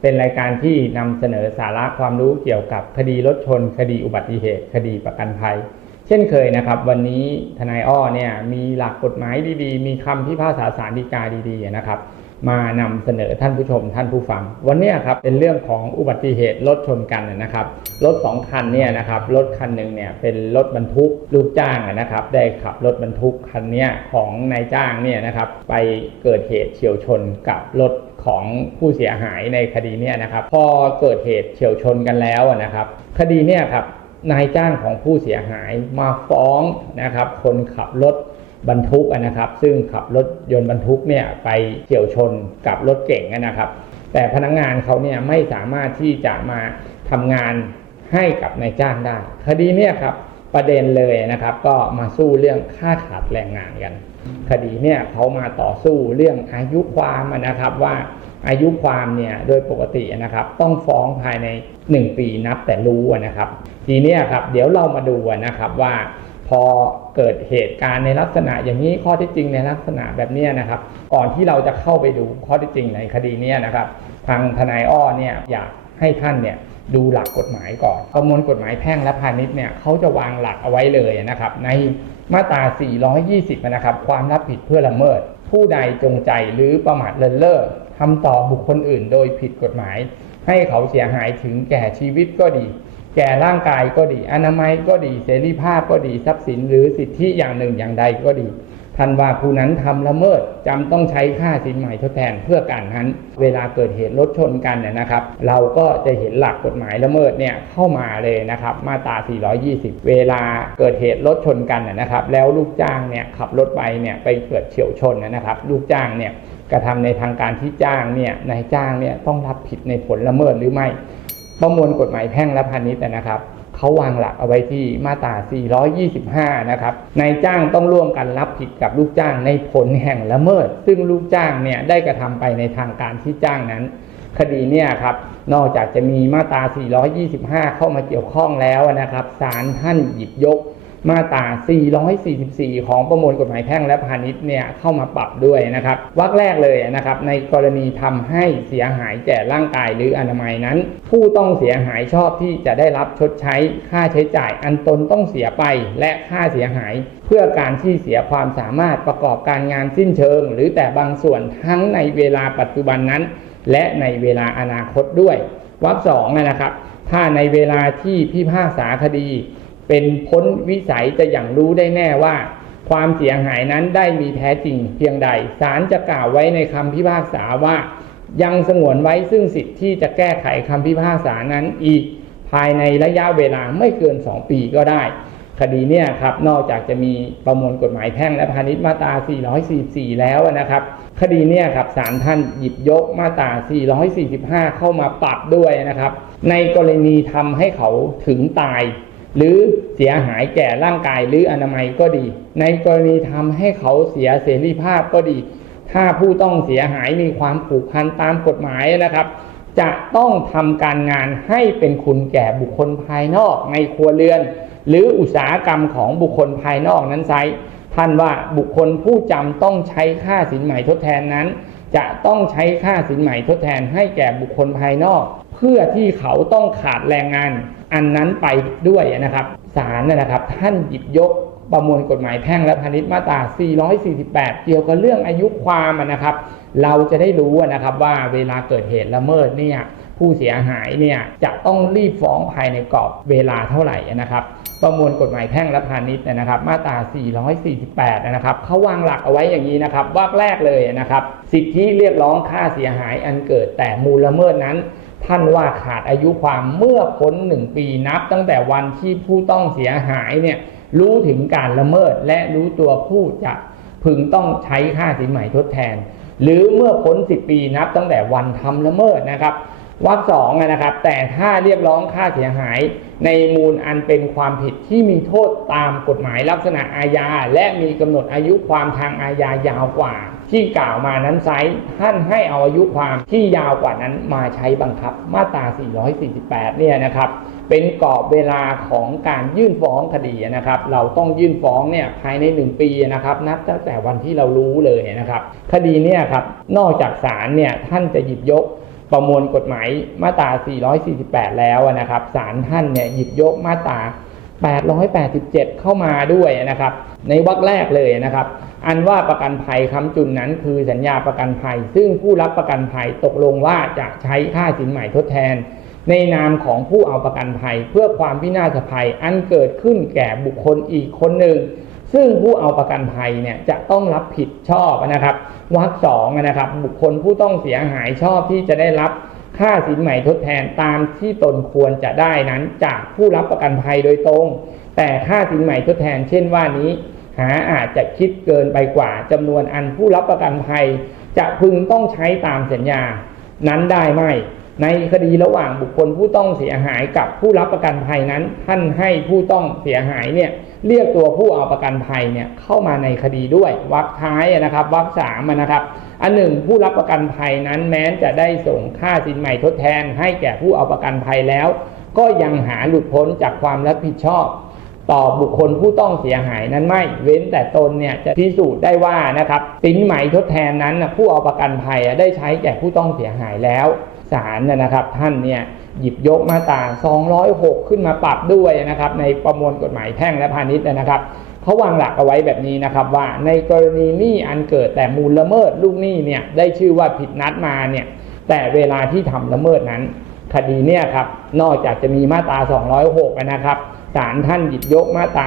เป็นรายการที่นำเสนอสาระความรู้เกี่ยวกับคดีรถชน คดีอุบัติเหตุ คดีประกันภัย เช่นเคยนะครับ วันนี้ทนายอ้อเนี่ยมีหลักกฎหมายดีๆ มีคำพิพากษาสารดีกาดีๆนะครับ มานำเสนอท่านผู้ชมท่านผู้ฟัง วันนี้ครับเป็นเรื่องของอุบัติเหตุรถชนกันนะครับรถสองคันเนี่ยนะครับรถคันหนึ่งเนี่ยเป็นรถบรรทุกลูกจ้างนะครับ ได้ขับรถบรรทุกคันนี้ของนายจ้างเนี่ยนะครับไปเกิดเหตุเฉียวชนกับรถของผู้เสียหายในคดีเนี่ยนะครับ พอเกิดเหตุเฉียวชนกันแล้วนะครับ คดีเนี่ยครับนายจ้างของผู้เสียหายมาฟ้องนะครับ คนขับรถ บรรทุกนะครับ ซึ่งขับรถยนต์บรรทุกเนี่ยไปเฉี่ยวชนกับรถเก่งนะครับ แต่พนักงานเขาเนี่ยไม่สามารถที่จะมาทำงานให้กับนายจ้างได้ คดีเนี่ยครับประเด็นเลยนะครับ ก็มาสู้เรื่องค่าขาดแรงงานกัน คดีเนี่ยเขามาต่อสู้เรื่องอายุความนะครับว่าอายุความเนี่ยโดยปกตินะครับ ต้องฟ้องภายใน 1 ปีนับแต่รู้นะครับ ทีเนี้ยครับเดี๋ยวเรามาดูนะครับว่า พอเกิดเหตุการณ์ในลักษณะอย่างนี้ข้อที่จริงในลักษณะแบบนี้นะครับ ก่อนที่เราจะเข้าไปดูข้อที่จริงในคดีนี้นะครับ ทางทนายอ้อเนี่ยอยากให้ท่านเนี่ยดูหลักกฎหมายก่อน ประมวลกฎหมายแพ่งและพาณิชย์เนี่ยเขาจะวางหลักเอาไว้เลยนะครับ ในมาตรา 420 นะครับ ความรับผิดเพื่อละเมิด ผู้ใดจงใจหรือประมาทเลินเล่อทำต่อบุคคลอื่น โดยผิดกฎหมาย ให้เขาเสียหายถึงแก่ชีวิตก็ดี แก่ร่างกายก็ดี อนามัยก็ดี เสรีภาพก็ดี ทรัพย์สินหรือสิทธิอย่างหนึ่งอย่างใดก็ดี ท่านว่าผู้นั้นทำละเมิดจำต้องใช้ค่าสินใหม่ทดแทนเพื่อการนั้น เวลาเกิดเหตุรถชนกันเนี่ยนะครับ เราก็จะเห็นหลักกฎหมายละเมิดเนี่ยเข้ามาเลยนะครับ มาตรา 420 เวลาเกิดเหตุรถชนกันนะนะครับ แล้วลูกจ้างเนี่ยขับรถไปเนี่ยไปเกิดเฉียวชนนะครับ ลูกจ้างเนี่ยกระทำในทางการที่จ้างเนี่ยนายจ้างเนี่ยต้องรับผิดในผลละเมิดหรือไม่ ประมวลกฎหมายแพ่งและพาณิชย์นะครับเขาวางหลักเอาไว้ที่มาตรา 425 นะครับ นายจ้างต้องร่วมกันรับผิดกับลูกจ้างในผลแห่งละเมิด ซึ่งลูกจ้างเนี่ยได้กระทำไปในทางการที่จ้างนั้น คดีเนี่ยครับ นอกจากจะมีมาตรา 425 เข้ามาเกี่ยวข้องแล้วนะครับ ศาลท่านหยิบยก มาตรา 444 ของประมวลกฎหมายแพ่งและพาณิชย์เนี่ยเข้ามาปรับด้วยนะครับวรรคแรกเลยนะครับในกรณีทำให้เสียหายแก่ร่างกายหรืออนามัยนั้น ผู้ต้องเสียหายชอบที่จะได้รับชดใช้ค่าใช้จ่ายอันตนต้องเสียไปและค่าเสียหาย เพื่อการที่เสียความสามารถประกอบการงานสิ้นเชิง หรือแต่บางส่วนทั้งในเวลาปัจจุบันนั้น และในเวลาอนาคตด้วยวรรคสองนะครับถ้าในเวลาที่พิพากษาคดี เป็นพ้นวิสัยจะอย่างรู้ได้แน่ว่า ความเสียหายนั้นได้มีแท้จริงเพียงใดศาลจะกล่าวไว้ในคำพิพากษาว่า ยังสงวนไว้ซึ่งสิทธิ์ที่จะแก้ไขคำพิพากษานั้นอีก ภายในระยะเวลาไม่เกิน 2 ปีก็ได้ คดีเนี่ยครับนอกจากจะมีประมวลกฎหมายแพ่งและพาณิชย์มาตรา 444 แล้วนะครับคดีเนี่ยครับศาลท่านหยิบยกมาตรา 445 เข้ามาปรับด้วยนะครับ ในกรณีทำให้เขาถึงตาย หรือเสียหายแก่ร่างกายหรืออนามัยก็ดี ในกรณีทำให้เขาเสียเสรีภาพก็ดี ถ้าผู้ต้องเสียหายมีความผูกพันตามกฎหมายนะครับ จะต้องทำการงานให้เป็นคุณแก่บุคคลภายนอกในครัวเรือน หรืออุตสาหกรรมของบุคคลภายนอกนั้นไซท่านว่าบุคคลผู้จำต้องใช้ค่าสินใหม่ทดแทนนั้น จะต้องใช้ค่าสินใหม่ทดแทนให้แก่บุคคลภายนอก เพื่อที่เขาต้องขาดแรงงานอันนั้นไปด้วยนะครับศาลนะครับ ท่านหยิบยกประมวลกฎหมายแพ่งและพาณิชย์มาตรา 448 เกี่ยวกับเรื่องอายุความนะครับ เราจะได้รู้นะครับว่าเวลาเกิดเหตุละเมิดเนี่ยผู้เสียหายเนี่ยจะต้องรีบฟ้องภายในกรอบเวลาเท่าไหร่นะครับ ประมวลกฎหมายแพ่งและพาณิชย์นะครับ มาตรา 448 นะครับเขาวางหลักเอาไว้อย่างนี้นะครับวรรคแรกเลยนะครับ สิทธิเรียกร้องค่าเสียหายอันเกิดแต่มูลละเมิดนั้น ท่านว่าขาดอายุความเมื่อพ้นหนึ่งปีนับ ตั้งแต่วันที่ผู้ต้องเสียหายเนี่ยรู้ถึงการละเมิดและรู้ตัวผู้จะพึงต้องใช้ค่าสินใหม่ทดแทน หรือเมื่อพ้น 10 ปีนับตั้งแต่วันทำละเมิดนะครับ วรรคสองนะครับ แต่ถ้าเรียกร้องค่าเสียหายในมูลอันเป็นความผิดที่มีโทษตามกฎหมายลักษณะอาญา และมีกำหนดอายุความทางอาญายาวกว่า ที่กล่าวมานั้นไซท่านให้เอาอายุความที่ยาวกว่านั้นมาใช้บังคับมาตรา 448 เนี่ยนะครับ เป็นกรอบเวลาของการยื่นฟ้องคดีนะครับ เราต้องยื่นฟ้องเนี่ยภายใน 1 ปีนะครับ นับตั้งแต่วันที่เรารู้เลยนะครับ คดีเนี่ยครับนอกจากศาลเนี่ยท่านจะหยิบยก ประมวลกฎหมายมาตรา 448 แล้วนะครับศาลท่านเนี่ยหยิบยกมาตรา 887 เข้ามาด้วยนะครับ ในวรรคแรกเลยนะครับ อันว่าประกันภัยค้ำจุนนั้นคือสัญญาประกันภัย ซึ่งผู้รับประกันภัยตกลงว่าจะใช้ค่าสินใหม่ทดแทน ในนามของผู้เอาประกันภัย เพื่อความพินาศภัยอันเกิดขึ้นแก่บุคคลอีกคนหนึ่ง ซึ่งผู้เอาประกันภัยเนี่ยจะต้องรับผิดชอบนะครับวรรคสองนะครับ บุคคลผู้ต้องเสียหายชอบที่จะได้รับค่าสินใหม่ทดแทนตามที่ตนควรจะได้นั้นจากผู้รับประกันภัยโดยตรง แต่ค่าสินใหม่ทดแทน เช่นว่านี้ หาอาจจะคิดเกินไปกว่าจำนวนอันผู้รับประกันภัย จะพึงต้องใช้ตามสัญญานั้นได้ไหม ในคดีระหว่างบุคคลผู้ต้องเสียหายกับผู้รับประกันภัยนั้น ท่านให้ผู้ต้องเสียหายเนี่ยเรียกตัวผู้เอาประกันภัยเนี่ยเข้ามาในคดีด้วยวรรคท้ายนะครับวรรคสามนะครับ อันหนึ่งผู้รับประกันภัยนั้นแม้จะได้ส่งค่าสินใหม่ทดแทน ให้แก่ผู้เอาประกันภัยแล้ว ก็ยังหาหลุดพ้นจากความรับผิดชอบ ต่อบุคคลผู้ต้องเสียหายนั้นไม่ เว้นแต่ตนเนี่ยจะพิสูจน์ได้ว่านะครับสินไหม่ทดแทนนั้นผู้เอาประกันภัยได้ใช้แก่ผู้ต้องเสียหายแล้ว ศาลน่ะนะครับ ท่านเนี่ยหยิบยกมาตรา 206 ขึ้นมาปรับด้วยนะครับ ในประมวลกฎหมายแพ่งและพาณิชย์นะครับเขาวางหลักเอาไว้แบบนี้นะครับว่าในกรณีหนี้อันเกิดแต่มูลละเมิดลูกหนี้เนี่ยได้ชื่อว่าผิดนัดมาเนี่ยแต่เวลาที่ทำละเมิดนั้น คดีเนี่ยครับนอกจากจะมีมาตรา 206 นะครับศาลท่านหยิบยกมาตรา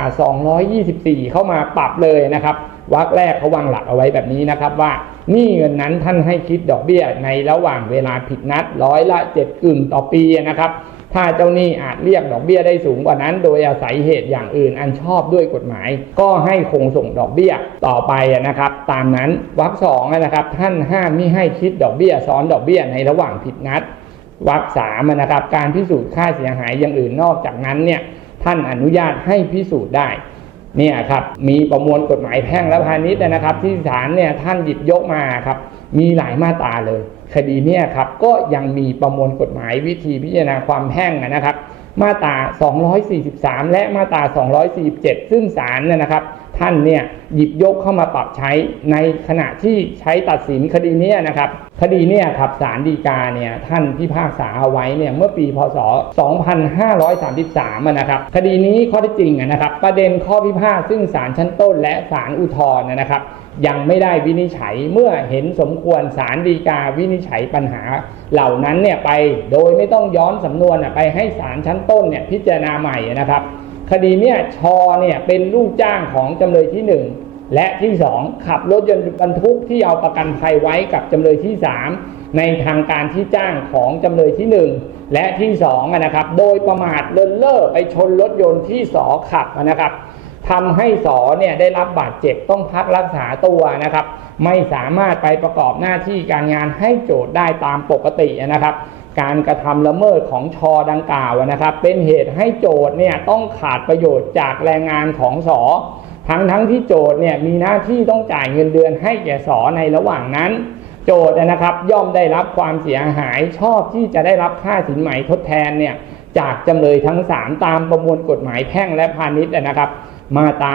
224 เข้ามาปรับเลยนะครับวรรคแรกเขาวางหลักเอาไว้แบบนี้นะครับว่า นี้เงินนั้นท่านให้คิดดอกเบี้ยในระหว่างเวลาผิดนัดร้อยละ7กึ่งต่อปีนะครับ ถ้าเจ้าหนี้อาจเรียกดอกเบี้ยได้สูงกว่านั้น โดยอาศัยเหตุอย่างอื่นอันชอบด้วยกฎหมาย ก็ให้คงส่งดอกเบี้ยต่อไปนะครับ ตามนั้นวรรคสองนะครับ ท่านห้ามไมิให้คิดดอกเบี้ยซ้อนดอกเบี้ยในระหว่างผิดนัดวรรคสามนะครับ การพิสูจน์ค่าเสียหายอย่างอื่นนอกจากนั้นเนี่ยท่านอนุญาตให้พิสูจน์ได้ เนี่ยครับมีประมวลกฎหมายแพ่งและพาณิชย์นะครับ ที่ศาลเนี่ยท่านหยิบยกมาครับมีหลายมาตราเลย คดีเนี่ยครับก็ยังมีประมวลกฎหมายวิธีพิจารณาความแพ่งนะครับ มาตรา 243 และมาตรา 247 ซึ่งศาลเนี่ยนะครับ ท่านเนี่ยหยิบยกเข้ามาปรับใช้ในขณะที่ใช้ตัดสินคดีนี้นะครับ คดีเนี่ยครับศาลฎีกาเนี่ยท่านพิพากษาเอาไว้เนี่ยเมื่อปีพศ 2533นะครับคดีนี้ข้อที่จริงอะนะครับ ประเด็นข้อพิพาทซึ่งศาลชั้นต้น และศาลอุทธรณ์นะครับ ยังไม่ได้วินิจฉัยเมื่อเห็นสมควรศาลฎีกาวินิจฉัยปัญหา เหล่านั้นเนี่ยไปโดยไม่ต้องย้อนสำนวนไปให้ศาลชั้นต้นเนี่ยพิจารณาใหม่นะครับ คดีเนี่ยชอเนี่ยเป็นลูกจ้างของจำเลยที่1และที่2ขับรถยนต์บรรทุกที่เอาประกันภัยไว้กับจำเลยที่3ในทางการที่จ้างของจำเลยที่1และที่2อะนะครับ โดยประมาทเลินเล่อไปชนรถยนต์ที่สอขับนะครับทำให้สอเนี่ยได้รับบาดเจ็บต้องพักรักษาตัวนะครับ ไม่สามารถไปประกอบหน้าที่การงานให้โจทย์ได้ตามปกตินะครับ การกระทำละเมิดของชอดังกล่าวนะครับ เป็นเหตุให้โจทย์เนี่ยต้องขาดประโยชน์จากแรงงานของสอทั้งทั้งที่โจทย์เนี่ยมีหน้าที่ต้องจ่ายเงินเดือนให้แก่สอในระหว่างนั้น โจทย์นะครับย่อมได้รับความเสียหายชอบที่จะได้รับค่าสินไหมทดแทนเนี่ยจากจำเลยทั้ง 3 ตามประมวลกฎหมายแพ่งและพาณิชย์นะครับ มาตรา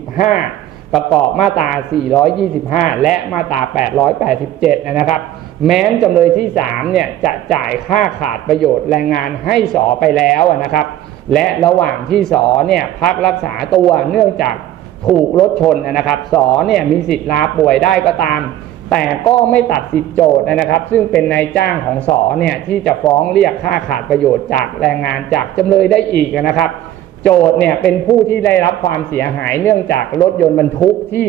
445 ประกอบมาตรา 425 และมาตรา 887 นะครับ แม้นจำเลยที่3เนี่ยจะจ่ายค่าขาดประโยชน์แรงงานให้สอไปแล้วนะครับ และระหว่างที่สอเนี่ยพักรักษาตัวเนื่องจากถูกรถชนนะครับสอเนี่ยมีสิทธิ์ลาป่วยได้ก็ตาม แต่ก็ไม่ตัดสิทธิโจทย์นะครับ ซึ่งเป็นนายจ้างของสอเนี่ยที่จะฟ้องเรียกค่าขาดประโยชน์จากแรงงานจากจำเลยได้อีกนะครับ โจทย์เนี่ยเป็นผู้ที่ได้รับความเสียหายเนื่องจากรถยนต์บรรทุกที่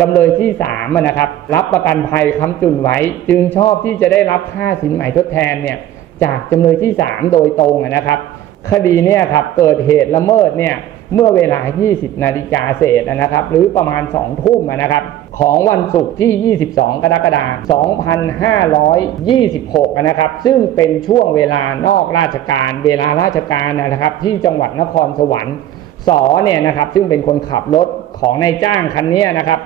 จำเลยที่3อะนะครับรับประกันภัยค้ำจุนไว้ จึงชอบที่จะได้รับค่าสินไหม่ทดแทนเนี่ยจากจำเลยที่ 3 โดยตรงนะครับ คดีเนี่ยครับเกิดเหตุละเมิดเนี่ยเมื่อเวลา 20 นาฬิกาเศษนะครับ หรือประมาณ 2 ทุ่มนะครับ ของวันศุกร์ที่ 22 กรกฎาคม 2526 นะครับ ซึ่งเป็นช่วงเวลานอกราชการ เวลาราชการนะครับ ที่จังหวัดนครสวรรค์สอเนี่ยนะครับ ซึ่งเป็นคนขับรถของนายจ้างคันนี้นะครับ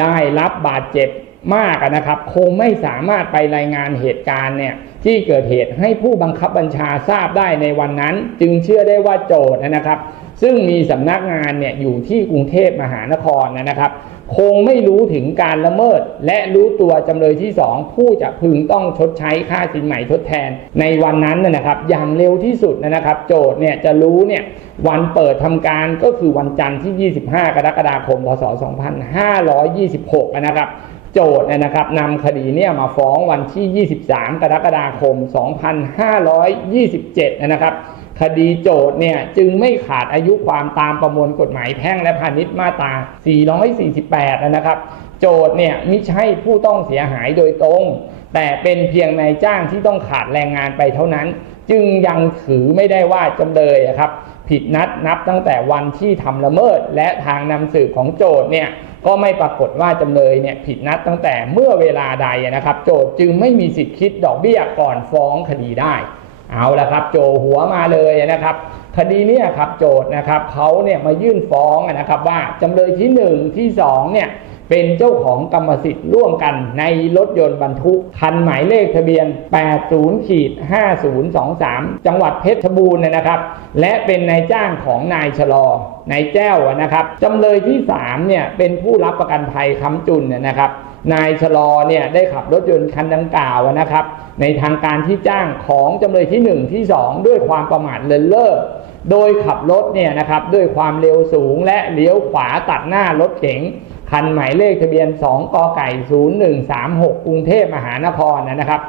ได้รับบาดเจ็บมากนะครับ คงไม่สามารถไปรายงานเหตุการณ์เนี่ยที่เกิดเหตุให้ผู้บังคับบัญชาทราบได้ในวันนั้น จึงเชื่อได้ว่าโจทย์นะครับ ซึ่งมีสำนักงานเนี่ยอยู่ที่กรุงเทพมหานครนะครับ คงไม่รู้ถึงการละเมิด และรู้ตัวจำเลยที่สองผู้จะพึงต้องชดใช้ค่าสินใหม่ทดแทน ในวันนั้นนะครับ อย่างเร็วที่สุดนะครับ โจทย์เนี่ยจะรู้เนี่ยวันเปิดทำการก็คือวันจันทร์ที่ 25 กรกฎาคมพศ 2526 นะครับโจทย์เนยนะครับนำคดีเนี่ยมาฟ้องวันที่ 23 กรกฎาคม 2527 นะครับ คดีโจทย์เนี่ยจึงไม่ขาดอายุความตามประมวลกฎหมายแพ่งและพาณิชย์มาตรา 448 นะครับ โจทย์เนี่ยไม่ใช่ผู้ต้องเสียหายโดยตรง แต่เป็นเพียงนายจ้างที่ต้องขาดแรงงานไปเท่านั้น จึงยังถือไม่ได้ว่าจำเลยอะครับ ผิดนัดนับตั้งแต่วันที่ทำละเมิด และทางนำสืบของโจทย์เนี่ยก็ไม่ปรากฏว่าจำเลยเนี่ยผิดนัดตั้งแต่เมื่อเวลาใดนะครับ โจทย์จึงไม่มีสิทธิ์คิดดอกเบี้ยก่อนฟ้องคดีได้ เอาละครับ โจหัวมาเลยนะครับ คดีเนี้ครับโจทย์นะครับเขาเนี่ยมายื่นฟ้องนะครับว่าจำเลยที่ 1 ที่ 2 เนี่ยเป็นเจ้าของกรรมสิทธิ์ร่วมกันในรถยนต์บรรทุก คันหมายเลขทะเบียน 80ขีด5023 จังหวัดเพชรบูรณ์นะครับ และเป็นนายจ้างของนายชะลอนายแจ้วนะครับจำเลยที่3เนี่ยเป็นผู้รับประกันภัยค้ำจุนนะครับ นายชะลอเนี่ยได้ขับรถยนต์คันดังกล่าวนะครับ ในทางการที่จ้างของจำเลยที่ 1 ที่ 2 ด้วยความประมาทเลินเล่อโดยขับรถเนี่ยนะครับด้วยความเร็วสูงและเลี้ยวขวาตัดหน้ารถเก๋งคันหมายเลขทะเบียน 2 กไก่ 0136 กรุงเทพมหานครนะครับ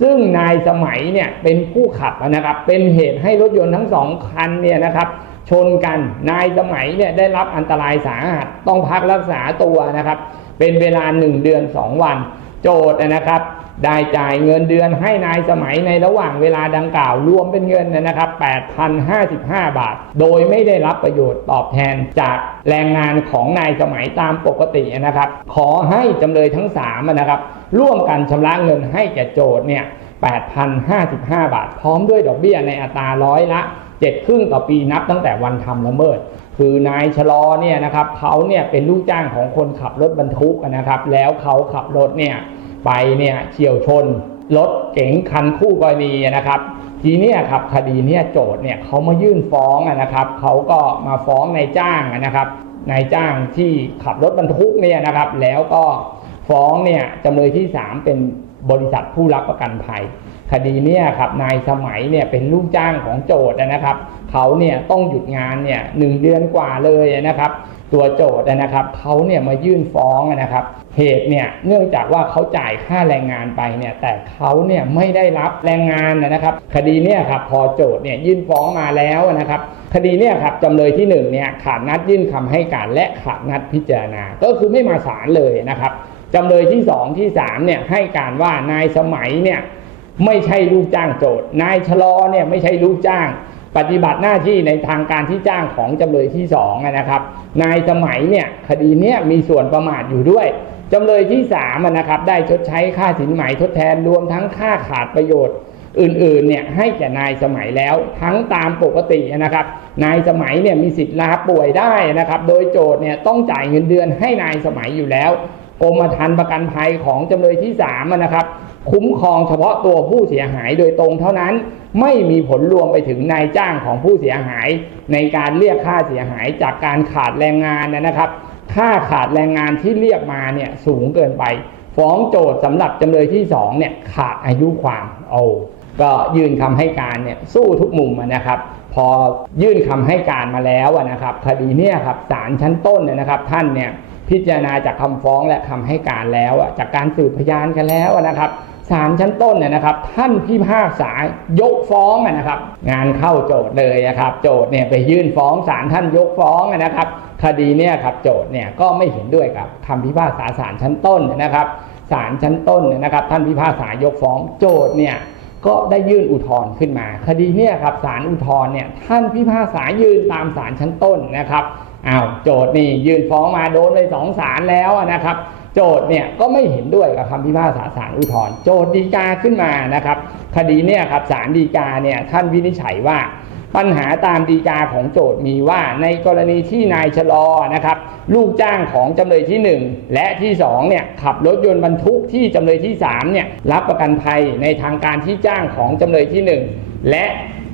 ซึ่งนายสมัยเนี่ยเป็นผู้ขับนะครับ เป็นเหตุให้รถยนต์ทั้งสองคันเนี่ยนะครับ ชนกัน นายสมัยเนี่ยได้รับอันตรายสาหัสต้องพักรักษาตัวนะครับ เป็นเวลา 1 เดือน 2 วัน โจทย์นะครับ ได้จ่ายเงินเดือนให้นายสมัยในระหว่างเวลาดังกล่าวรวมเป็นเงินนะครับ 8,055 บาท โดยไม่ได้รับประโยชน์ตอบแทนจากแรงงานของนายสมัยตามปกตินะครับ ขอให้จำเลยทั้ง3นะครับ ร่วมกันชำระเงินให้แก่โจทย์เนี่ย 8,055 บาท พร้อมด้วยดอกเบี้ยในอัตราร้อยละ7ครึ่งต่อปีนับตั้งแต่วันทำละเมิด คือนายชะลอเนี่ยนะครับเขาเนี่ยเป็นลูกจ้างของคนขับรถบรรทุกนะครับ แล้วเขาขับรถเนี่ย ไปเนี่ยเฉียวชนรถเก๋งคันคู่กรณีนะครับ ทีนี้ครับคดีนี่ยโจทย์เนี่ยเขามายื่นฟ้องนะครับเขาก็มาฟ้องนายจ้างนะครับนายจ้างที่ขับรถบรรทุกเนี่ยนะครับ แล้วก็ฟ้องเนี่ยจำเลยที่ 3 เป็นบริษัทผู้รับประกันภัย คดีเนี่ยครับนายสมัยเนี่ยเป็นลูกจ้างของโจทย์นะครับเขาเนี่ยต้องหยุดงานเนี่ยหนึ่งเดือนกว่าเลยนะครับ ตัวโจทย์นะครับเขาเนี่ยมายื่นฟ้องนะครับเหตุเนี่ยเนื่องจากว่าเขาจ่ายค่าแรงงานไปเนี่ยแต่เขาเนี่ยไม่ได้รับแรงงานนะครับ คดีเนี่ยครับพอโจทย์เนี่ยยื่นฟ้องมาแล้วนะครับคดีเนี่ยครับจำเลยที่หนึ่งเนี่ยขาดนัดยื่นคำให้การและขาดนัดพิจารณา ก็คือไม่มาศาลเลยนะครับจำเลยที่สองที่สามเนี่ยให้การว่านายสมัยเนี่ยไม่ใช่ลูกจ้างโจทย์นายชะลอเนี่ยไม่ใช่ลูกจ้าง ปฏิบัติหน้าที่ในทางการที่จ้างของจำเลยที่สองนะครับนายสมัยเนี่ยคดีเนี้ยมีส่วนประมาทอยู่ด้วยจำเลยที่สามนะครับได้ชดใช้ค่าสินไหมทดแทนรวมทั้งค่าขาดประโยชน์อื่นๆเนี่ยให้แก่นายสมัยแล้วทั้งตามปกตินะครับ นายสมัยเนี่ยมีสิทธิ์ลาป่วยได้นะครับ โดยโจทย์เนี่ยต้องจ่ายเงินเดือนให้นายสมัยอยู่แล้วกรมธรรม์ประกันภัยของจำเลยที่3นะครับ คุ้มครองเฉพาะตัวผู้เสียหายโดยตรงเท่านั้น ไม่มีผลรวมไปถึงนายจ้างของผู้เสียหาย ในการเรียกค่าเสียหายจากการขาดแรงงานนะครับ ค่าขาดแรงงานที่เรียกมาเนี่ยสูงเกินไป ฟ้องโจทย์สำหรับจำเลยที่2เนี่ยขาดอายุความเอาก็ยื่นคำให้การเนี่ยสู้ทุกมุมนะครับ พอยื่นคำให้การมาแล้วนะครับ คดีเนี่ยครับศาลชั้นต้นเนี่ยนะครับ ท่านเนี่ยพิจารณาจากคำฟ้องและคำให้การแล้วจากการสืบพยานกันแล้วนะครับ ศาลชั้นต้นเนี่ยนะครับ ท่านพิพากษายกฟ้องนะครับ งานเข้าโจทย์เลยนะครับ โจทย์เนี่ยไปยื่นฟ้องศาลท่านยกฟ้องนะครับ คดีเนี่ยครับโจทย์เนี่ยก็ไม่เห็นด้วยกับคำพิพากษาศาลชั้นต้นนะครับศาลชั้นต้นเนี่ยนะครับ ท่านพิพากษายกฟ้องโจทย์เนี่ยก็ได้ยื่นอุทธรณ์ขึ้นมา คดีเนี่ยครับศาลอุทธรณ์เนี่ยท่านพิพากษายืนตามศาลชั้นต้นนะครับอ้าวโจทย์นี่ยื่นฟ้องมาโดนไปสองศาลแล้วนะครับ โจทย์เนี่ยก็ไม่เห็นด้วยกับคำพิพากษาศาลอุทธรณ์โจทย์ดีกาขึ้นมานะครับ คดีเนี่ยครับศาลฎีกาเนี่ยท่านวินิจฉัยว่า ปัญหาตามฎีกาของโจทย์มีว่าในกรณีที่นายชะลอนะครับ ลูกจ้างของจำเลยที่ 1 และที่2เนี่ยขับรถยนต์บรรทุกที่จำเลยที่3เนี่ยรับประกันภัยในทางการที่จ้างของจำเลยที่ 1 และ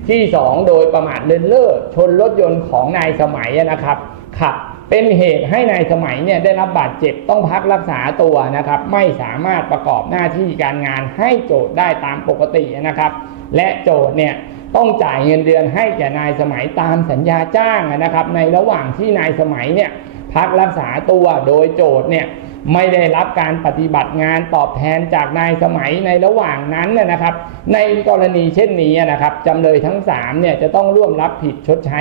ที่ 2 โดยประมาทเลินเล่อชนรถยนต์ของนายสมัยนะครับขับ เป็นเหตุให้นายสมัยเนี่ยได้รับบาดเจ็บต้องพักรักษาตัวนะครับ ไม่สามารถประกอบหน้าที่การงานให้โจทย์ได้ตามปกตินะครับ และโจทย์เนี่ยต้องจ่ายเงินเดือนให้แก่นายสมัยตามสัญญาจ้างนะครับ ในระหว่างที่นายสมัยเนี่ยพักรักษาตัวโดยโจทย์เนี่ยไม่ได้รับการปฏิบัติงานตอบแทนจากนายสมัยในระหว่างนั้นนะนะครับ ในกรณีเช่นนี้นะครับจำเลยทั้ง3เนี่ยจะต้องร่วมรับผิดชดใช้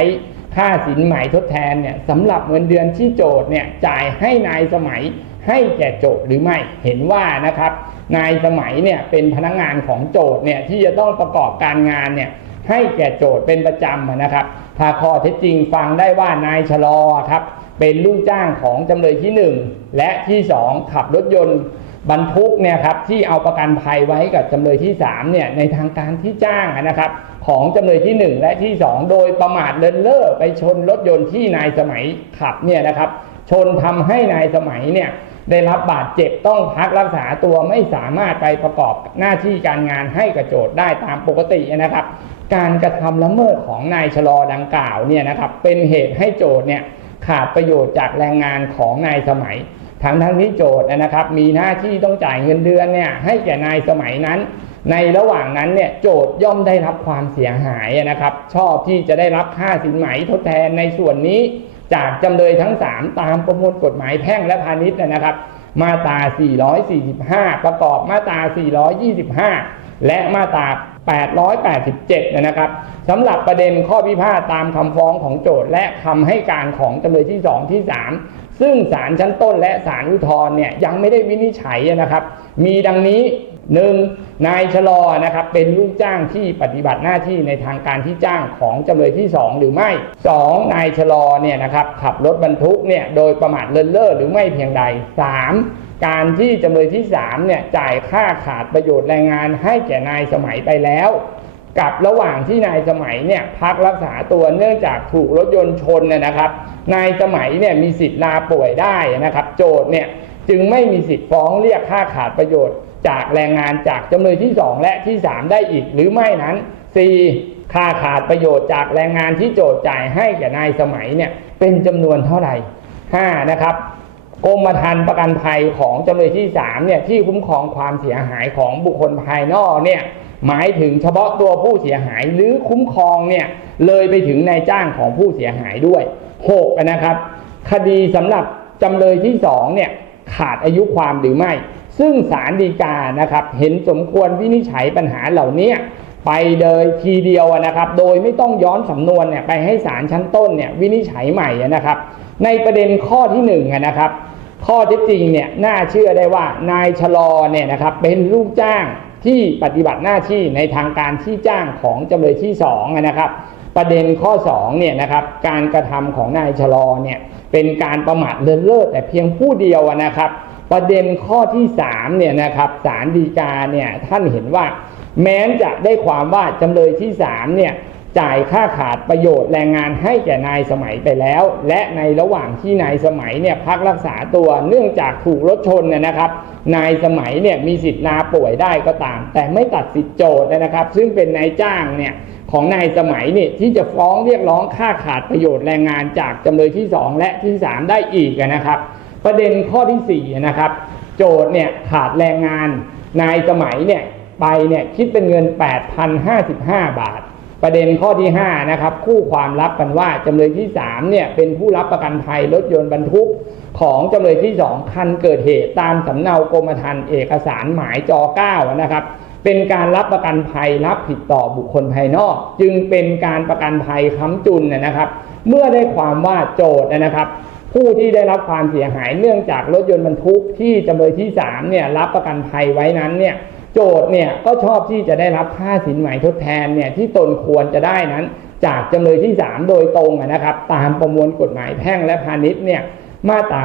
ค่าสินไหม่ทดแทนเนี่ยสำหรับเงินเดือนที่โจทย์เนี่ยจ่ายให้นายสมัยให้แก่โจทย์หรือไม่เห็นว่านะครับ นายสมัยเนี่ยเป็นพนักงานของโจทย์เนี่ยที่จะต้องประกอบการงานเนี่ยให้แก่โจทย์เป็นประจำนะครับ ถ้าข้อเท็จจริงฟังได้ว่านายชะลอครับ เป็นลูกจ้างของจำเลยที่ 1 และที่ 2 ขับรถยนต์บรรทุกเนี่ยครับที่เอาประกันภัยไว้กับจำเลยที่3เนี่ยในทางการที่จ้างนะครับ ของจำเลยที่ 1 และที่ 2 โดยประมาทเลินเล่อไปชนรถยนต์ที่นายสมัยขับเนี่ยนะครับ ชนทำให้นายสมัยเนี่ยได้รับบาดเจ็บต้องพักรักษาตัวไม่สามารถไปประกอบหน้าที่การงานให้กับโจทย์ได้ตามปกตินะครับ การกระทำละเมิดของนายชะลอดังกล่าวเนี่ยนะครับ เป็นเหตุให้โจทย์เนี่ยขาดประโยชน์จากแรงงานของนายสมัยทั้งทั้งที่โจทย์นะครับ มีหน้าที่ต้องจ่ายเงินเดือนเนี่ยให้แก่นายสมัยนั้น ในระหว่างนั้นเนี่ยโจทย่อมได้รับความเสียหายนะครับ ชอบที่จะได้รับค่าสินไหมทดแทนในส่วนนี้ จากจำเลยทั้ง 3 ตามประมวลกฎหมายแพ่งและพาณิชย์นะครับ มาตรา 445 ประกอบมาตรา 425 และมาตรา 887 นะครับสำหรับประเด็นข้อพิพาทตามคำฟ้องของโจทย์และคำให้การของจำเลยที่ 2 ที่ 3 ซึ่งศาลชั้นต้นและศาลอุทธรณ์เนี่ยยังไม่ได้วินิจฉัยนะครับ มีดังนี้ 1. นายชะลอนะครับเป็นลูกจ้างที่ปฏิบัติหน้าที่ในทางการที่จ้างของจำเลยที่ 2 หรือไม่ 2. นายชะลอเนี่ยนะครับขับรถบรรทุกเนี่ยโดยประมาทเลินเล่อหรือไม่เพียงใด 3. การที่จำเลยที่3เนี่ยจ่ายค่าขาดประโยชน์แรงงานให้แก่นายสมัยไปแล้ว กับระหว่างที่นายสมัยเนี่ยพักรักษาตัวเนื่องจากถูกรถยนต์ชนเนี่ยนะครับ นายสมัยเนี่ยมีสิทธิ์ลาป่วยได้นะครับ โจทย์เนี่ยจึงไม่มีสิทธิ์ฟ้องเรียกค่าขาดประโยชน์ จากแรงงานจากจำเลยที่ 2 และที่ 3 ได้อีกหรือไม่นั้น 4. ค่าขาดประโยชน์จากแรงงานที่โจทย์จ่ายให้แก่นายสมัยเนี่ยเป็นจำนวนเท่าไหร่ 5. นะครับกรมธรรม์ประกันภัยของจำเลยที่3เนี่ยที่คุ้มครองความเสียหายของบุคคลภายนอกเนี่ยหมายถึงเฉพาะตัวผู้เสียหายหรือคุ้มครองเนี่ยเลยไปถึงนายจ้างของผู้เสียหายด้วย 6. นะครับ คดีสำหรับจำเลยที่2เนี่ยขาดอายุความหรือไม่ ซึ่งศาลฎีกานะครับเห็นสมควรวินิจฉัยปัญหาเหล่านี้ไปเลยทีเดียวนะครับ โดยไม่ต้องย้อนสำนวนเนี่ยไปให้ศาลชั้นต้นเนี่ยวินิจฉัยใหม่นะครับ ในประเด็นข้อที่หนึ่งนะครับ ข้อเท็จจริงเนี่ยน่าเชื่อได้ว่านายชะลอเนี่ยนะครับเป็นลูกจ้างที่ปฏิบัติหน้าที่ในทางการที่จ้างของจำเลยที่สองนะครับ ประเด็นข้อ2เนี่ยนะครับการกระทำของนายชะลอเนี่ยเป็นการประมาทเลินเล่อแต่เพียงผู้เดียวนะครับ ประเด็นข้อที่3เนี่ยนะครับศาลฎีกาเนี่ยท่านเห็นว่า แม้จะได้ความว่าจำเลยที่3เนี่ยจ่ายค่าขาดประโยชน์แรงงานให้แก่นายสมัยไปแล้ว และในระหว่างที่นายสมัยเนี่ยพักรักษาตัวเนื่องจากถูกรถชนเนี่ยนะครับ นายสมัยเนี่ยมีสิทธิ์ลาป่วยได้ก็ตาม แต่ไม่ตัดสิทธิ์โจทย์นะครับ ซึ่งเป็นนายจ้างเนี่ยของนายสมัยเนี่ยที่จะฟ้องเรียกร้องค่าขาดประโยชน์แรงงานจากจำเลยที่ 2 และที่ 3 ได้อีกนะครับ ประเด็นข้อทีสี่4นะครับ โจทย์เนี่ยขาดแรงงานนายสมัยเนี่ยไปเนี่ยคิดเป็นเงิน 8,055 บาท ประเด็นข้อที่5นะครับคู่ความรับกันว่าจำเลยที่3เนี่ยเป็นผู้รับประกันภัยรถยนต์บรรทุกของจำเลยที่ 2 คันเกิดเหตุตามสำเนากรมธรรม์เอกสารหมายจ9นะครับเป็นการรับประกันภัยรับผิดต่อบุคคลภายนอก จึงเป็นการประกันภัยค้ำจุนนะครับ เมื่อได้ความว่าโจทย์นะครับ ผู้ที่ได้รับความเสียหายเนื่องจากรถยนต์บรรทุกที่จำเลยที่3เนี่ยรับประกันภัยไว้นั้นเนี่ยโจทย์เนี่ยก็ชอบที่จะได้รับค่าสินไหมทดแทนเนี่ยที่ตนควรจะได้นั้น จากจำเลยที่ 3 โดยตรงนะครับ ตามประมวลกฎหมายแพ่งและพาณิชย์เนี่ยมาตรา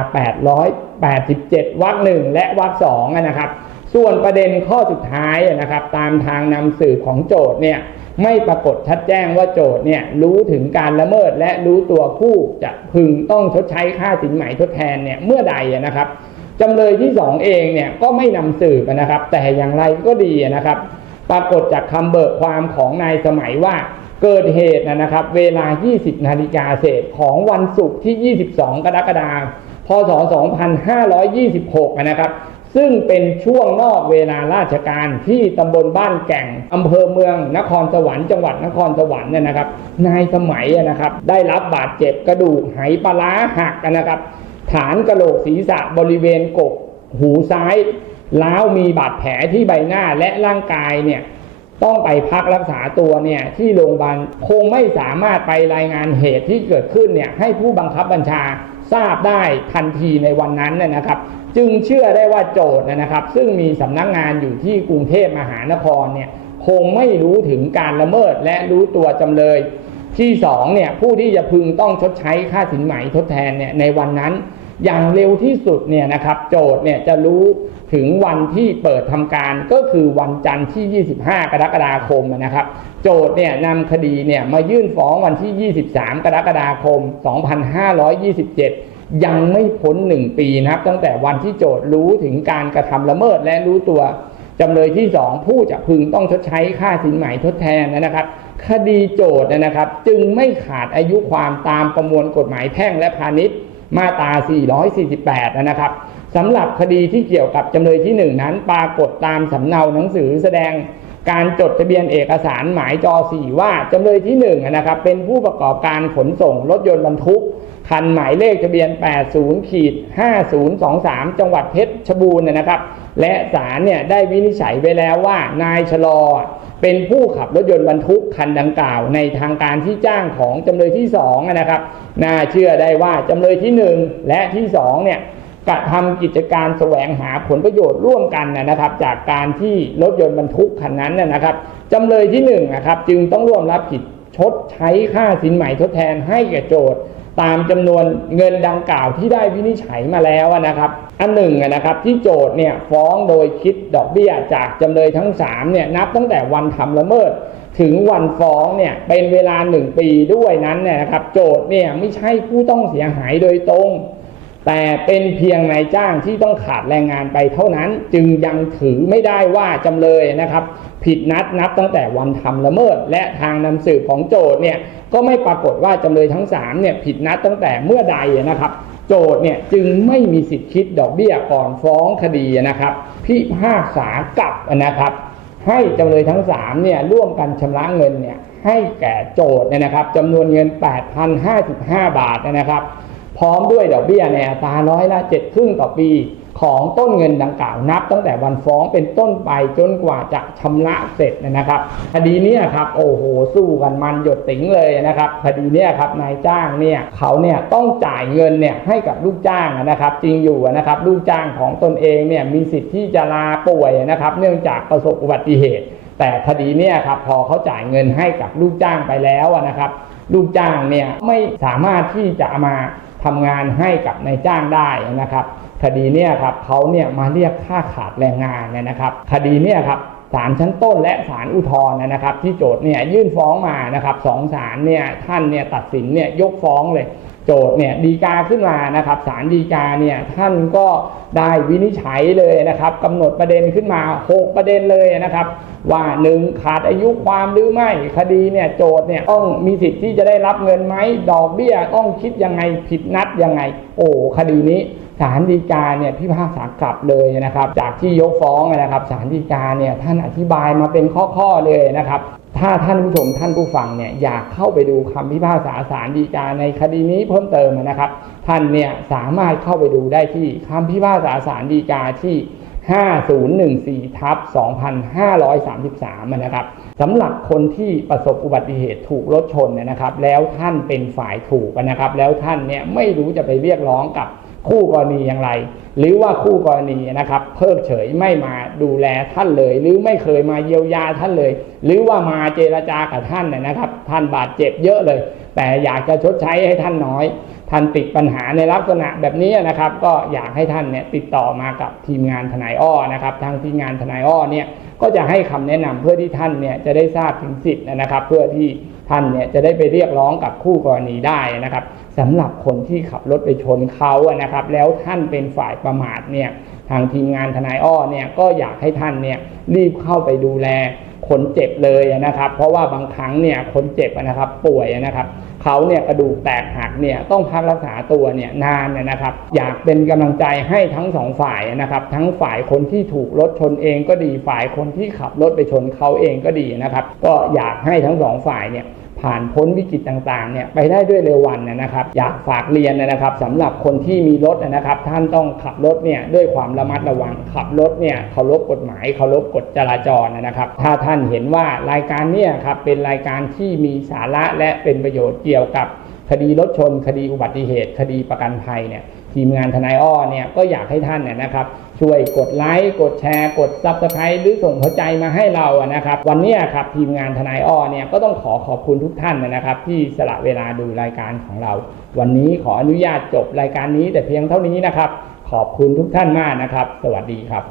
887 วรรคหนึ่งและวรรคสองนะครับ ส่วนประเด็นข้อสุดท้ายนะครับ ตามทางนำสืบของโจทย์เนี่ย ไม่ปรากฏชัดแจ้งว่าโจทย์เนี่ยรู้ถึงการละเมิดและรู้ตัวผู้จะพึงต้องชดใช้ค่าสินไหมทดแทนเนี่ยเมื่อใดนะครับจำเลยที่สองเองเนี่ยก็ไม่นำสืบนะครับ แต่อย่างไรก็ดีนะครับ ปรากฏจากคำเบิกความของนายสมัยว่าเกิดเหตุนะครับ เวลา 20 นาฬิกาเศษของวันศุกร์ที่ 22 กรกฎาคมพศ 2526 นะครับ ซึ่งเป็นช่วงนอกเวลาราชการที่ตำบลบ้านแก่งอำเภอเมือง นครสวรรค์จังหวัดนครสวรรค์เนี่ยนะครับ นายสมัยนะครับ ได้รับบาดเจ็บกระดูกไหปลาหักนะครับ ฐานกระโหลกศีรษะบริเวณกกหูซ้ายล้าวมีบาดแผลที่ใบหน้าและร่างกายเนี่ยต้องไปพักรักษาตัวเนี่ยที่โรงพยาบาลคงไม่สามารถไปรายงานเหตุที่เกิดขึ้นเนี่ยให้ผู้บังคับบัญชาทราบได้ทันทีในวันนั้นนะนะครับ จึงเชื่อได้ว่าโจทย์นะครับ ซึ่งมีสำนักงานอยู่ที่กรุงเทพมหานครเนี่ยคงไม่รู้ถึงการละเมิดและรู้ตัวจำเลยที่สองเนี่ยผู้ที่จะพึงต้องชดใช้ค่าสินไหมทดแทนเนี่ยในวันนั้น อย่างเร็วที่สุดเนี่ยนะครับโจทย์เนี่ยจะรู้ถึงวันที่เปิดทำการก็คือวันจันทร์ที่ 25 กรกฎาคมนะครับ โจทย์เนี่ยนำคดีเนี่ยมายื่นฟ้องวันที่ 23 กรกฎาคม 2527 ยังไม่พ้น1ปีนะครับ ตั้งแต่วันที่โจทย์รู้ถึงการกระทำละเมิดและรู้ตัวจำเลยที่2ผู้จะพึงต้องชดใช้ค่าสินไหมทดแทนนะครับ คดีโจทย์นะครับ จึงไม่ขาดอายุความตามประมวลกฎหมายแพ่งและพาณิชย์มาตรา 448 นะครับสำหรับคดีที่เกี่ยวกับจำเลยที่ 1 นั้น ปรากฏตามสำเนาหนังสือแสดงการจดทะเบียนเอกสารหมายจอ4ว่าจำเลยที่1นะครับเป็นผู้ประกอบการขนส่งรถยนต์บรรทุก คันหมายเลขทะเบียน 80ขีด5023 จังหวัดเพชรชบูรณ์นะครับ และศาลเนี่ยได้วินิจฉัยไว้แล้วว่านายชะลอ เป็นผู้ขับรถยนต์บรรทุกคันดังกล่าว ในทางการที่จ้างของจำเลยที่2นะครับน่าเชื่อได้ว่าจำเลยที่ 1 และที่2เนี่ยกระทำกิจการแสวงหาผลประโยชน์ร่วมกันนะครับ จากการที่รถยนต์บรรทุกคันนั้นนะครับจำเลยที่1นะครับจึงต้องร่วมรับผิดชดใช้ค่าสินไหม่ทดแทนให้แก่โจทย์ ตามจำนวนเงินดังกล่าวที่ได้วินิจฉัยมาแล้วนะครับ อันหนึ่งนะครับที่โจทย์เนี่ยฟ้องโดยคิดดอกเบี้ยจากจำเลยทั้ง3เนี่ยนับตั้งแต่วันทำละเมิด ถึงวันฟ้องเนี่ยเป็นเวลา 1 ปีด้วยนั้นเนี่ยนะครับ โจทย์เนี่ยไม่ใช่ผู้ต้องเสียหายโดยตรง แต่เป็นเพียงนายจ้างที่ต้องขาดแรงงานไปเท่านั้นจึงยังถือไม่ได้ว่าจำเลยนะครับ ผิดนัดนับตั้งแต่วันทำละเมิด และทางนำสืบของโจทเนี่ยก็ไม่ปรากฏว่าจำเลยทั้ง3เนี่ยผิดนัดตั้งแต่เมื่อใดนะครับ โจทเนี่ยจึงไม่มีสิทธิ์คิดดอกเบี้ยก่อนฟ้องคดีนะครับพิพากษากลับนะครับให้จำเลยทั้ง3เนี่ยร่วมกันชำระเงินเนี่ยให้แก่โจทเนี่ยนะครับจำนวนเงิน 8,055 บาทนะครับ พร้อมด้วยดอกเบี้ยในอัตราร้อยละเจ็ดครึ่งต่อปีของต้นเงินดังกล่าวนับ ตั้งแต่วันฟ้องเป็นต้นไปจนกว่าจะชำระเสร็จนะครับคดีนี้ครับโอ้โหสู้กันมันหยดติ๋งเลยนะครับคดีนี้ครับนายจ้างเนี่ยเขาเนี่ยต้องจ่ายเงินเนี่ยให้กับลูกจ้างนะครับจริงอยู่นะครับลูกจ้างของตนเองเนี่ยมีสิทธิ์ที่จะลาป่วยนะครับเนื่องจากประสบอุบัติเหตุ แต่คดีนี่ยครับพอเขาจ่ายเงินให้กับลูกจ้างไปแล้วนะครับลูกจ้างเนี่ยไม่สามารถที่จะมา ทำงานให้กับนายจ้างได้นะครับ คดีเนี่ยครับเขาเนี่ยมาเรียกค่าขาดแรงงานเนี่ยนะครับ คดีเนี่ยครับศาลชั้นต้นและศาลอุทธรณ์นะครับ ที่โจทย์เนี่ยยื่นฟ้องมานะครับสองศาลเนี่ยท่านเนี่ยตัดสินเนี่ยยกฟ้องเลย จทย์เนี่ยดีกาขึ้นมานะครับศาลดีกาเนี่ยท่านก็ได้วินิจฉัยเลยนะครับกำหนดประเด็นขึ้นมา 6 ประเด็นเลยนะครับ ว่าหนึ่งขาดอายุความหรือไม่คดีเนี่ยโจทย์เนี่ยต้องมีสิทธิ์ที่จะได้รับเงินไหมดอกเบี้ยต้องคิดยังไงผิดนัดยังไง โอ้คดีนี้ศาลฎีกาเนี่ยพิพากษากลับเลยนะครับ จากที่ยกฟ้องนะครับศาลฎีกาเนี่ยท่านอธิบายมาเป็นข้อๆเลยนะครับ ถ้าท่านผู้ชมท่านผู้ฟังเนี่ยอยากเข้าไปดูคำพิพากษาศาลฎีกาในคดีนี้เพิ่มเติมนะครับ ท่านเนี่ยสามารถเข้าไปดูได้ที่คำพิพากษาศาลฎีกาที่ 5014ทับ2533 นะครับสำหรับคนที่ประสบอุบัติเหตุถูกรถชนเนยนะครับ แล้วท่านเป็นฝ่ายถูกนะครับ แล้วท่านเนี่ยไม่รู้จะไปเรียกร้องกับ คู่กรณีอย่างไร หรือว่าคู่กรณีนะครับเพิกเฉยไม่มาดูแลท่านเลย หรือไม่เคยมาเยียวยาท่านเลย หรือว่ามาเจรจากับท่านนะนะครับ ท่านบาดเจ็บเยอะเลย แต่อยากจะชดใช้ให้ท่านน้อย ท่านติดปัญหาในลักษณะแบบนี้นะครับ ก็อยากให้ท่านเนี่ยติดต่อมากับทีมงานทนายอ้อนะครับ ทางทีมงานทนายอ้อเนี่ยก็จะให้คำแนะนำเพื่อที่ท่านเนี่ยจะได้ทราบถึงสิทธิ์นะครับ เพื่อที่ท่านเนี่ยจะได้ไปเรียกร้องกับคู่กรณีได้นะครับ สำหรับคนที่ขับรถไปชนเขาอะนะครับ แล้วท่านเป็นฝ่ายประมาทเนี่ยทางทีมงานทนายอ้อเนี่ยก็อยากให้ท่านเนี่ยรีบเข้าไปดูแลคนเจ็บเลยนะครับ เพราะว่าบางครั้งเนี่ยคนเจ็บนะครับป่วยนะครับเขาเนี่ยกระดูกแตกหักเนี่ยต้องพักรักษาตัวเนี่ยนานเนี่ยนะครับ อยากเป็นกำลังใจให้ทั้งสองฝ่ายนะครับ ทั้งฝ่ายคนที่ถูกรถชนเองก็ดีฝ่ายคนที่ขับรถไปชนเขาเองก็ดีนะครับ ก็อยากให้ทั้งสองฝ่ายเนี่ย ผ่านพ้นวิกฤตต่างๆเนี่ยไปได้ด้วยเร็ววันนะครับ อยากฝากเรียนนะครับสำหรับคนที่มีรถนะครับ ท่านต้องขับรถเนี่ยด้วยความระมัดระวังขับรถเนี่ยเคารพกฎหมายเคารพกฎจราจรนะครับ ถ้าท่านเห็นว่ารายการเนี่ยครับเป็นรายการที่มีสาระและเป็นประโยชน์เกี่ยวกับ คดีรถชน คดีอุบัติเหตุ คดีประกันภัยเนี่ย ทีมงานทนายอ้อเนี่ยก็อยากให้ท่านเนี่ยนะครับช่วยกดไลค์กดแชร์ กดซับสไครต์หรือส่งหัวใจมาให้เราอะนะครับ วันนี้ครับทีมงานทนายอ้อเนี่ยก็ต้องขอขอบคุณทุกท่านนะครับ ที่สละเวลาดูรายการของเรา วันนี้ขออนุญาตจบรายการนี้แต่เพียงเท่านี้นะครับ ขอบคุณทุกท่านมากนะครับ สวัสดีครับ